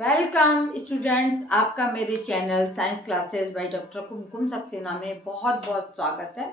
Welcome students, आपका मेरे channel science classes by doctor Kumkum Saxena में बहुत बहुत स्वागत है।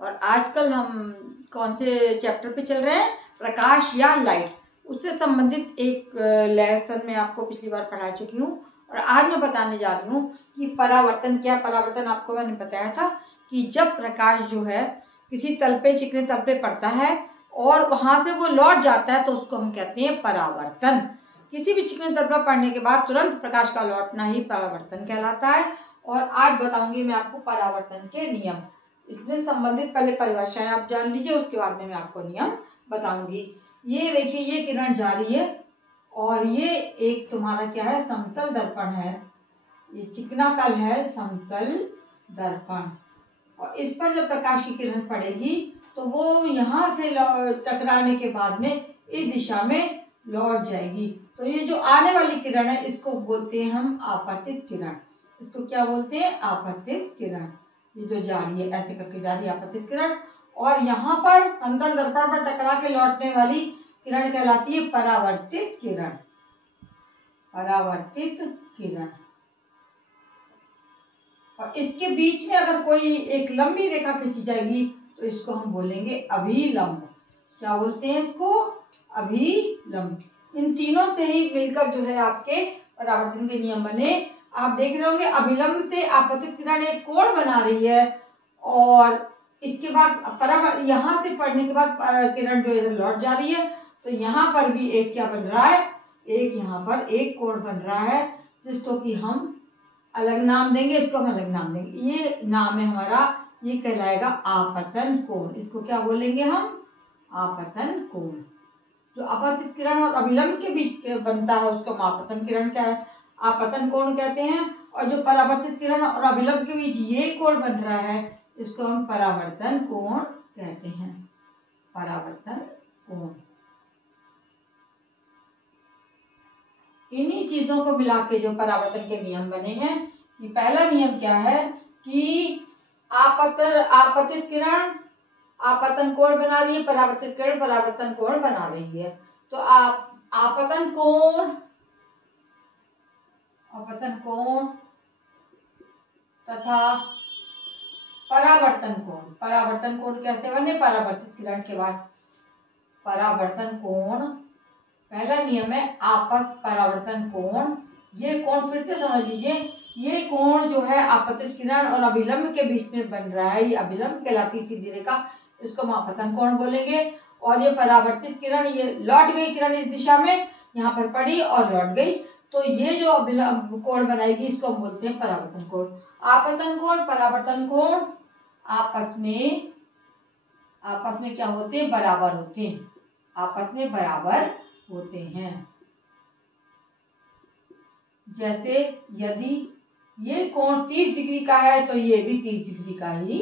और आजकल हम कौन से चैप्टर पे चल रहे हैं? प्रकाश या लाइट, उससे संबंधित एक लेसन मैं आपको पिछली बार पढ़ा चुकी हूँ। और आज मैं बताने जा रही हूँ कि परावर्तन क्या। परावर्तन आपको मैंने बताया था कि जब प्रकाश जो है किसी तल पे, चिकने तल पे पड़ता है और वहां से वो लौट जाता है तो उसको हम कहते हैं परावर्तन। किसी भी चिकने तल पर पड़ने के बाद तुरंत प्रकाश का लौटना ही परावर्तन कहलाता है। और आज बताऊंगी मैं आपको परावर्तन के नियम। इसमें संबंधित पहले परिभाषाएं आप जान लीजिए, उसके बाद में मैं आपको नियम बताऊंगी। ये देखिए, ये किरण जा रही है और ये एक तुम्हारा क्या है, समतल दर्पण है। ये चिकना तल है, समतल दर्पण। और इस पर जब प्रकाश की किरण पड़ेगी तो वो यहाँ से टकराने के बाद में इस दिशा में लौट जाएगी। तो ये जो आने वाली किरण है इसको बोलते हैं हम आपतित किरण। इसको क्या बोलते हैं? आपतित किरण। ये जो जा रही है ऐसे करके जा रही है आपतित किरण, और यहाँ पर समतल दर्पण पर टकरा के लौटने वाली किरण कहलाती है परावर्तित किरण। परावर्तित किरण। और इसके बीच में अगर कोई एक लंबी रेखा खींची जाएगी तो इसको हम बोलेंगे अभिलंब। क्या बोलते हैं इसको? अभिलंब। इन तीनों से ही मिलकर जो है आपके परावर्तन के नियम बने। आप देख रहे होंगे अभिलंब से आपतित किरण एक कोण बना रही है और इसके बाद यहाँ से पड़ने के बाद किरण जो इधर लौट जा रही है तो यहाँ पर भी एक क्या बन रहा है, एक यहाँ पर एक कोण बन रहा है जिसको कि हम अलग नाम देंगे। इसको हम अलग नाम देंगे। ये नाम है हमारा, ये कहलाएगा आपतन कोण। इसको क्या बोलेंगे हम? आपतन कोण। जो आपतित किरण और अभिलंब के बीच बनता है उसको हम आपतन किरण क्या है, आपतन कोण कहते हैं। और जो परावर्तित किरण और अभिलंब के बीच ये कोण बन रहा है इसको हम परावर्तन कोण कहते हैं। परावर्तन कोण। इन्हीं चीजों को मिला के जो परावर्तन के नियम बने हैं। ये पहला नियम क्या है कि आपतित किरण आपतन कोण बना रही है, परावर्तित किरण परावर्तन कोण बना रही है। तो आपतन कोण तथा परावर्तन कोण कैसे बने? परावर्तित किरण के बाद परावर्तन कोण। पहला नियम है आपस परावर्तन कोण। ये कोण फिर से समझ लीजिए, ये कोण जो है आपतित किरण और अभिलंब के बीच में बन रहा है, ये अभिलंब कहलाती सीधी रेखा, इसको हम आपतन कोण बोलेंगे। और ये परावर्तित किरण, ये लौट गई किरण इस दिशा में, यहाँ पर पड़ी और लौट गई, तो ये जो अभिलंब कोण बनाएगी इसको हम बोलते हैं परावर्तन कोण। आपतन कोण परावर्तन कोण आपस में क्या होते हैं? बराबर होते हैं। आपस में बराबर होते हैं। जैसे यदि ये कोण 30 डिग्री का है तो ये भी 30 डिग्री का ही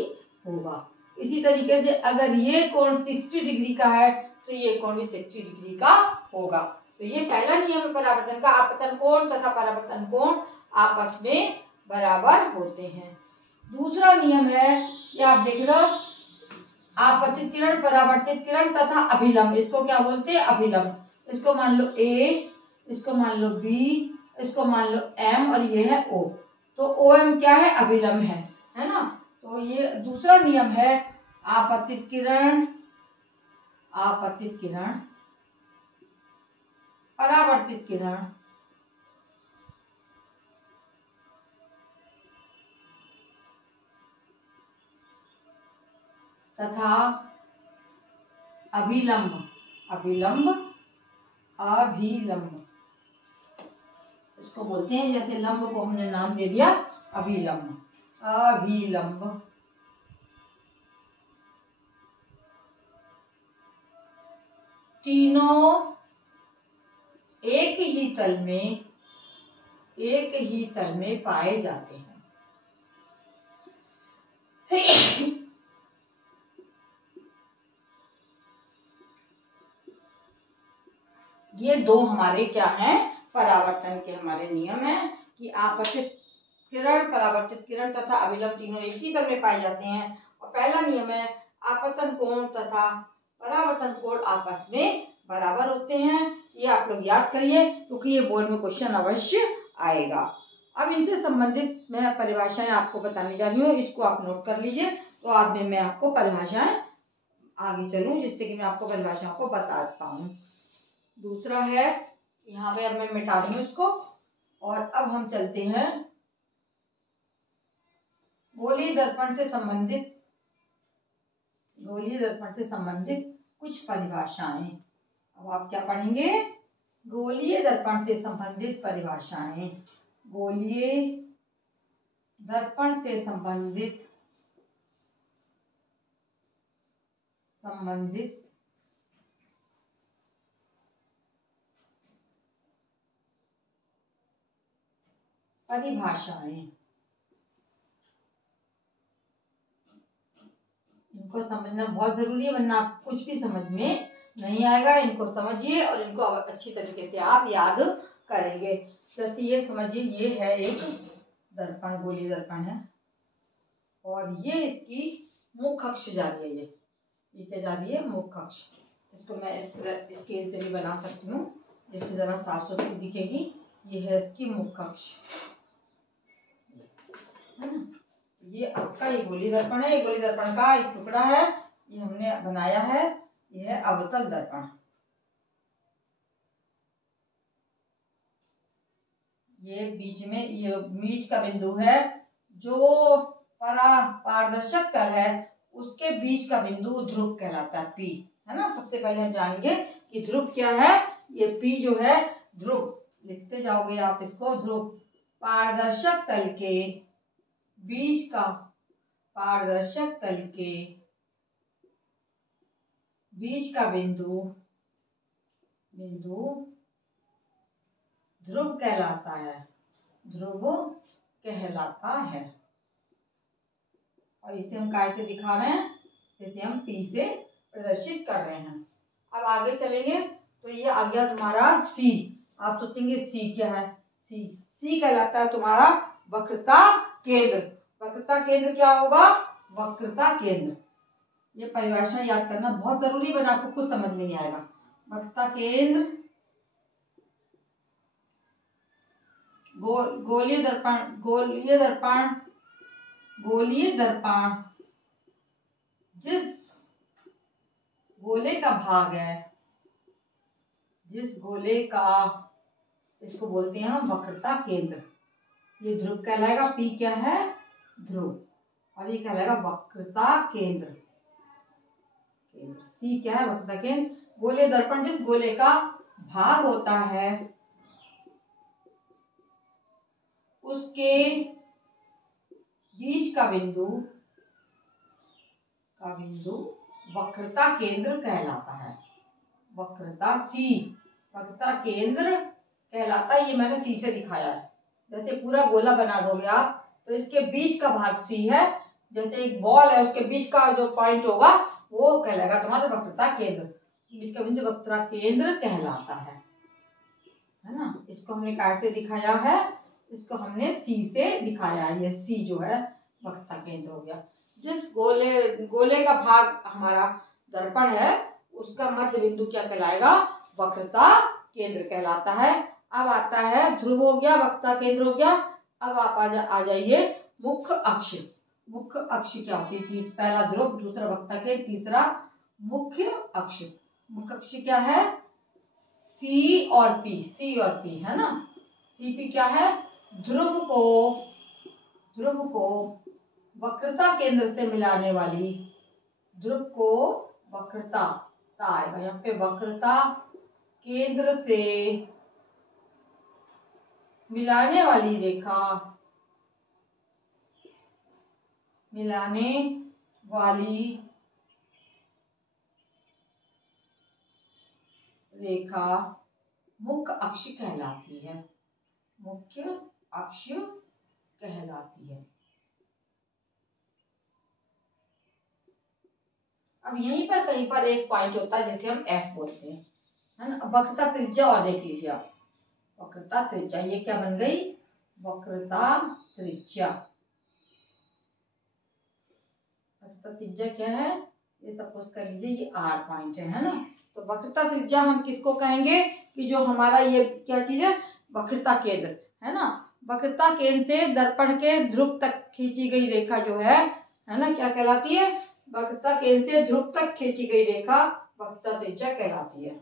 होगा। इसी तरीके से अगर ये कोण 60 डिग्री का है तो ये कोण भी 60 डिग्री का होगा। तो ये पहला नियम है परावर्तन का, आपतन कोण तथा परावर्तन कोण आपस में बराबर होते हैं। दूसरा नियम है, ये आप देख रहे हो, आपतित किरण परावर्तित किरण तथा अभिलंब। इसको क्या बोलते हैं? अभिलंब। इसको मान लो ए, इसको मान लो बी, इसको मान लो एम और ये है ओ। तो ओ एम क्या है? अभिलंब है ना। तो ये दूसरा नियम है आपतित किरण परावर्तित किरण तथा अभिलंब। इसको बोलते हैं, जैसे लंब को हमने नाम दे दिया अभिलंब। तीनों एक ही तल में पाए जाते हैं। ये दो हमारे क्या हैं? परावर्तन के हमारे नियम हैं कि आपतित किरण परावर्तित किरण तथा अभिलंब तीनों एक ही तल में पाए जाते हैं। और पहला नियम है आपतन कोण तथा परावर्तन कोण आपस में बराबर होते हैं। ये आप लोग याद करिए क्योंकि ये बोर्ड में क्वेश्चन अवश्य आएगा। अब इनसे संबंधित मैं परिभाषाएं आपको बताने जा रही हूँ, इसको आप नोट कर लीजिए। तो आज में मैं आपको परिभाषाएं आगे चलूँ जिससे कि मैं आपको परिभाषाओं को बता पाऊँ। दूसरा है यहाँ पे, अब मैं मिटा दूँ इसको। और अब हम चलते हैं गोलीय दर्पण से संबंधित कुछ परिभाषाएं। अब आप क्या पढ़ेंगे? गोलीय दर्पण से संबंधित परिभाषाएं। गोलीय दर्पण से संबंधित परिभाषाएं। इनको समझना बहुत जरूरी है, वरना आप कुछ भी समझ में नहीं आएगा। इनको समझिए और इनको अच्छी तरीके से आप याद करेंगे। जैसे ये समझिए, ये है एक दर्पण, गोलीय दर्पण है और ये इसकी मुख्य अक्ष जा रही है। ये क्या जा रही है? मुख्य अक्ष। इसको मैं इस स्केल से भी बना सकती हूँ जिससे जरा साफ सुथरी दिखेगी। ये है इसकी मुख्य अक्ष, है ना। ये आपका ये गोलीय दर्पण है। ये गोलीय दर्पण का एक टुकड़ा है, ये हमने बनाया है। ये है अवतल दर्पण। ये बीच में, ये बीच का बिंदु है। जो पारदर्शक तल है उसके बीच का बिंदु ध्रुव कहलाता है, पी, है ना। सबसे पहले हम जानेंगे कि ध्रुव क्या है। ये पी जो है ध्रुव, लिखते जाओगे आप इसको, ध्रुव पारदर्शक तल के बीच का, पारदर्शक तल के बीच का बिंदु ध्रुव कहलाता है, ध्रुव कहलाता है। और इसे हम काय से दिखा रहे हैं? इसे हम पी से प्रदर्शित कर रहे हैं। अब आगे चलेंगे तो ये आ गया तुम्हारा सी। आप सोचेंगे सी क्या है? सी कहलाता है तुम्हारा वक्रता केंद्र। वक्रता केंद्र क्या होगा? वक्रता केंद्र। ये परिभाषा याद करना बहुत जरूरी, वरना आपको कुछ समझ में नहीं आएगा। वक्रता केंद्र, गोलीय दर्पण जिस गोले का भाग है, जिस गोले का, इसको बोलते हैं हम वक्रता केंद्र। ये ध्रुव कहलाएगा। पी क्या है? ध्रुव। और ये कहलाएगा वक्रता केंद्र। सी क्या है? वक्रता केंद्र। गोलीय दर्पण जिस गोले का भाग होता है उसके बीच का बिंदु वक्रता केंद्र कहलाता है। वक्रता सी, वक्रता केंद्र कहलाता है। ये मैंने सी से दिखाया है। जैसे पूरा गोला बना दोगे आप तो इसके बीच का भाग सी है। जैसे एक बॉल है, उसके बीच का जो पॉइंट होगा वो कहलाएगा तुम्हारा वक्रता केंद्र। बीच का बिंदु वक्रता केंद्र कहलाता है ना। इसको हमने कैसे दिखाया है? इसको हमने सी से दिखाया है। ये सी जो है वक्रता केंद्र हो गया। जिस गोले का भाग हमारा दर्पण है उसका मध्य बिंदु क्या कहलाएगा? वक्रता केंद्र कहलाता है। अब आता है ध्रुव हो गया, वक्रता केंद्र हो गया। अब आप आ जाइए मुख्य अक्ष। मुख्य अक्ष क्या होती है? पहला ध्रुव, दूसरा वक्रता केंद्र, तीसरा मुख्य अक्ष। मुख्य अक्ष क्या है? सी और पी, है ना। सी पी क्या है? ध्रुव को वक्रता केंद्र से मिलाने वाली, ध्रुव को वक्रता आएगा यहाँ पे, वक्रता केंद्र से मिलाने वाली रेखा, मुख्य अक्ष कहलाती है। मुख्य अक्ष कहलाती है। अब यहीं पर कहीं पर एक पॉइंट होता है जिसे हम एफ बोलते हैं, है ना। वक्रता त्रिज्या और देख लीजिए आप, वक्रता त्रिज्या ये क्या बन गई? वक्रता त्रिज्या। वक्रता त्रिज्या क्या है? ये सपोज कर लीजिए ये आर पॉइंट है ना। तो वक्रता त्रिज्या हम किसको कहेंगे? कि जो हमारा ये क्या चीज है, वक्रता केंद्र है ना, वक्रता केंद्र से दर्पण के ध्रुव तक खींची गई रेखा जो है ना, क्या कहलाती है, वक्रता केंद्र से ध्रुव तक खींची गई रेखा वक्रता त्रिज्या कहलाती है।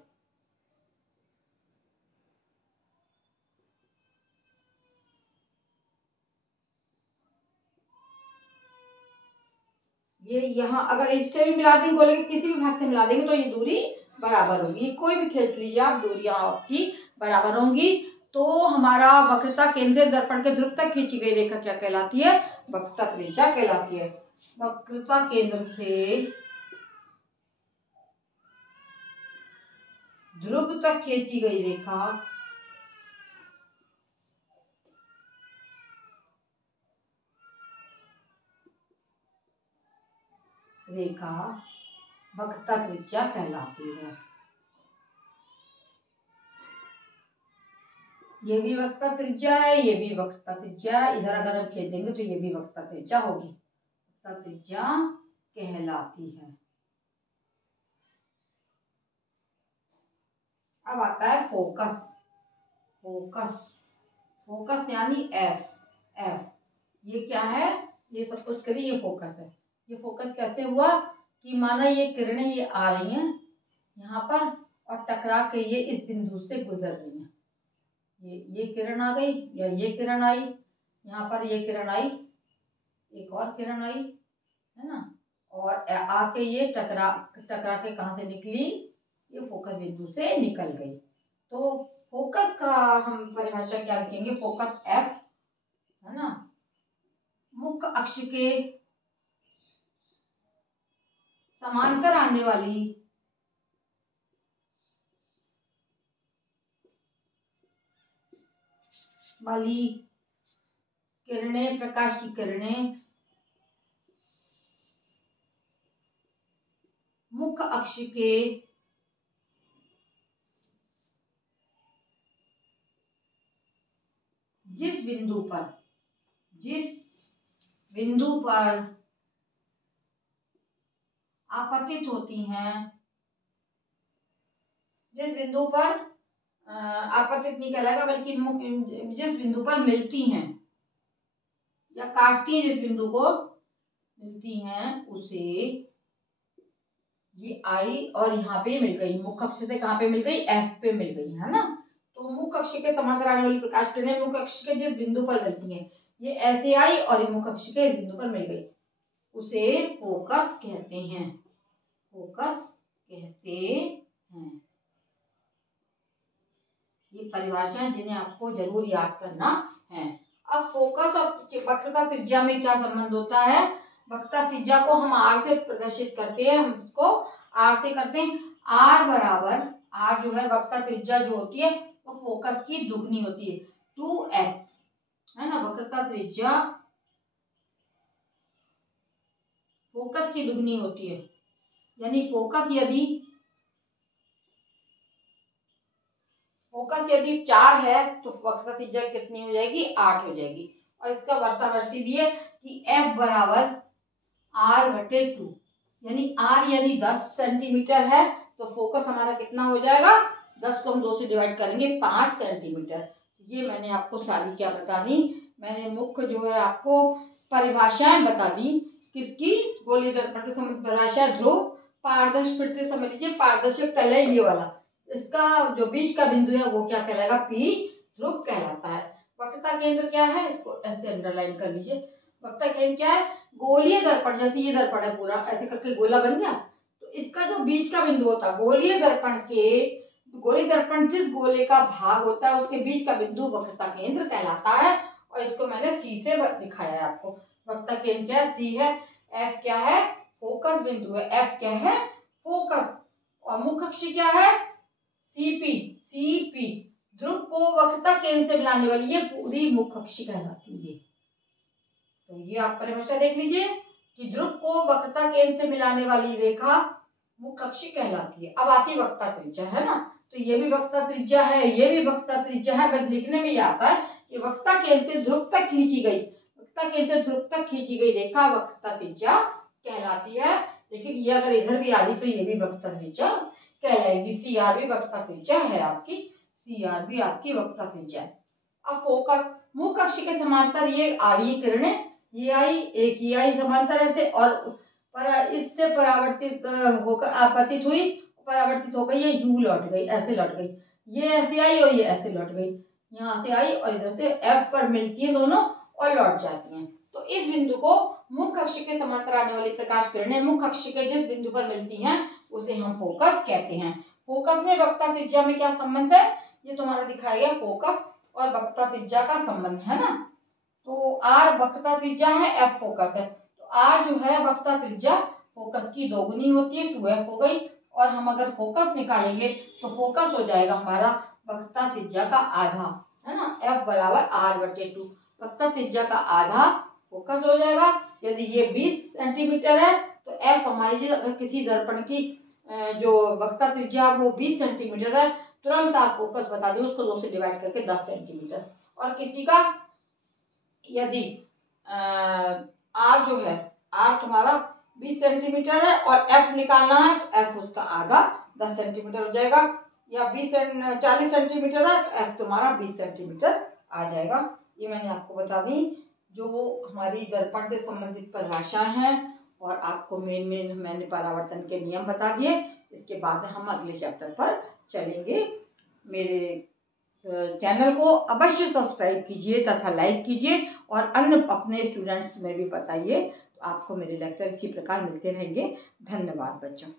ये यहाँ अगर इससे भी मिला देंगे, गोले के किसी भी भाग से मिला देंगे तो ये दूरी बराबर होगी। कोई भी खींच लीजिए आप, दूरियां आपकी बराबर होंगी। तो हमारा वक्रता केंद्र से दर्पण के ध्रुव तक खींची गई रेखा क्या कहलाती है, वक्रता त्रिज्या कहलाती है। वक्रता केंद्र से ध्रुव तक खींची गई रेखा वक्रता त्रिज्या कहलाती है। ये भी वक्रता त्रिज्या है, ये भी वक्रता त्रिज्या है। इधर अगर हम खींच देंगे तो ये भी वक्रता त्रिज्या होगी, वक्रता त्रिज्या कहलाती है। अब आता है फोकस। फोकस फोकस यानी एस एफ, ये क्या है, ये सब कुछ करिए, ये फोकस है। ये फोकस कैसे हुआ कि माना ये किरणें ये आ रही हैं यहाँ पर और टकरा के ये इस बिंदु से गुजर रही हैं। ये किरण आ गई या ये किरण आई, यहाँ पर ये किरण आई, एक और किरण आई, है ना, और आके ये टकरा के कहाँ से निकली, ये फोकस बिंदु से निकल गई। तो फोकस का हम परिभाषा क्या लिखेंगे, फोकस एफ है ना, मुख्य अक्ष के समांतर आने वाली किरणें, प्रकाश की किरणें मुख्य अक्ष के जिस बिंदु पर आपतित होती हैं, जिस बिंदु पर आपतित नहीं कहलाएगा बल्कि जिस बिंदु पर मिलती हैं या काटती हैं, जिस बिंदु को मिलती हैं उसे, ये आई और यहाँ पे मिल गई, मुख्य अक्ष से कहाँ पे मिल गई, एफ पे मिल गई, है ना। तो मुख्य अक्ष के समांतर आने वाली प्रकाश किरणें मुख्य अक्ष के जिस बिंदु पर मिलती हैं, ये ऐसे आई और ये मुख्य अक्ष के इस बिंदु पर मिल गई, उसे फोकस कहते हैं, फोकस कहते हैं। ये परिभाषाएं जिन्हें आपको जरूर याद करना है। अब फोकस और वक्रता त्रिज्या में क्या संबंध होता है, वक्रता त्रिज्या को हम आर से प्रदर्शित करते हैं, हम इसको आर से करते हैं। आर बराबर, आर जो है वक्रता त्रिज्या जो होती है वो फोकस की दुगनी होती है, 2f है ना, वक्रता त्रिज्या फोकस की दुगनी होती है। यानी फोकस यदि 4 है तो वक्रता त्रिज्या कितनी हो जाएगी, 8 हो जाएगी। और इसका वर्सावर्सी भी है कि f बराबर r/2, यानी r यानी 10 सेंटीमीटर है तो फोकस हमारा कितना हो जाएगा, 10 को हम 2 से डिवाइड करेंगे, 5 सेंटीमीटर। ये मैंने आपको सारी क्या बता दी, मैंने मुख्य जो है आपको परिभाषाएं बता दी। किसकी, गोलीय दर्पण से संबंधित परिभाषा, ध्रुव, पारदर्शी, फिर से समझ लीजिए, पारदर्शक तल है ये वाला, इसका जो बीच का बिंदु है वो क्या कहलाएगा, पी ध्रुव कहलाता है। वक्रता केंद्र क्या है, इसको ऐसे अंडरलाइन कर लीजिए। वक्रता केंद्र क्या है, गोलीय दर्पण, जैसे ये दर्पण है पूरा ऐसे करके गोला बन गया, तो इसका जो बीच का बिंदु होता है गोलीय दर्पण जिस गोले का भाग होता है उसके बीच का बिंदु वक्रता केंद्र कहलाता है। और इसको मैंने सी से दिखाया है आपको। वक्रता केंद्र क्या है, सी है, एफ क्या है, फोकस बिंदु है, एफ क्या है, फोकस, और मुख्य अक्ष क्या है, सीपी, ध्रुव को वक्रता केंद्र से मिलाने वाली ये पूरी मुख्य अक्ष कहलाती है। तो ये आप परिभाषा देख लीजिए कि ध्रुव को वक्रता केंद्र से मिलाने वाली रेखा मुख्य अक्ष कहलाती है। अब आती वक्रता त्रिज्या, है ना, तो ये भी वक्रता त्रिज्या है, ये भी वक्रता त्रिज्या है, बस लिखने में ये आता है कि वक्रता केंद्र से ध्रुव तक खींची गई रेखा वक्रता त्रिज्या कहलाती है। लेकिन ये अगर इधर भी आ रही तो ये भी वक्रता त्रिज्या कहलाएगी, CR भी वक्रता त्रिज्या है आपकी। CRB आपकी वक्ता त्रिज्या है। अब फोकस, मुख्य अक्ष के समांतर ये आ रही है किरणें, ये आई, एक ये आई समांतर ऐसे, और इससे परावर्तित होकर आपतित हुई, परावर्तित हो गई, ये यू लौट गई, ऐसे लौट गई, ये ऐसे आई और ये ऐसे लौट गई, यहाँ से आई और इधर से F पर मिलती है दोनों और लौट जाती हैं। तो इस बिंदु को मुख्य अक्ष के समांतर आने वाली प्रकाश किरणें मुख्य अक्ष के जिस बिंदु पर मिलती हैं उसे हम फोकस कहते हैं। फोकस में वक्ता त्रिज्या में क्या संबंध है, ये तुम्हारा दिखाया गया, फोकस और वक्ता त्रिज्या का संबंध है ना। तो R वक्ता त्रिज्या है, F फोकस है, तो R जो है वक्ता त्रिज्या फोकस की दोगुनी होती है, 2F हो गई, और हम अगर फोकस निकालेंगे तो फोकस हो जाएगा हमारा वक्ता त्रिज्या का आधा, है ना, F बराबर R/2, वक्ता त्रिज्या का आधा फोकस हो जाएगा। यदि ये 20 सेंटीमीटर है तो F हमारी, अगर किसी दर्पण की जो वक्ता त्रिज्या वो 20 सेंटीमीटर है, तुरंत आप फोकस बता दें, उसको 2 से डिवाइड करके 10 सेंटीमीटर। और किसी का यदि R जो है, R तुम्हारा 20 सेंटीमीटर है और F निकालना है, F उसका आधा 10 सेंटीमीटर हो जाएगा, या 40 सेंटीमीटर है, F तुम्हारा 20 सेंटीमीटर आ जाएगा। ये मैंने आपको बता दी जो हमारी दर्पण से संबंधित परिभाषाएं हैं, और आपको मेन मैंने परावर्तन के नियम बता दिए। इसके बाद हम अगले चैप्टर पर चलेंगे। मेरे चैनल को अवश्य सब्सक्राइब कीजिए तथा लाइक कीजिए, और अन्य अपने स्टूडेंट्स में भी बताइए। तो आपको मेरे लेक्चर इसी प्रकार मिलते रहेंगे। धन्यवाद बच्चों।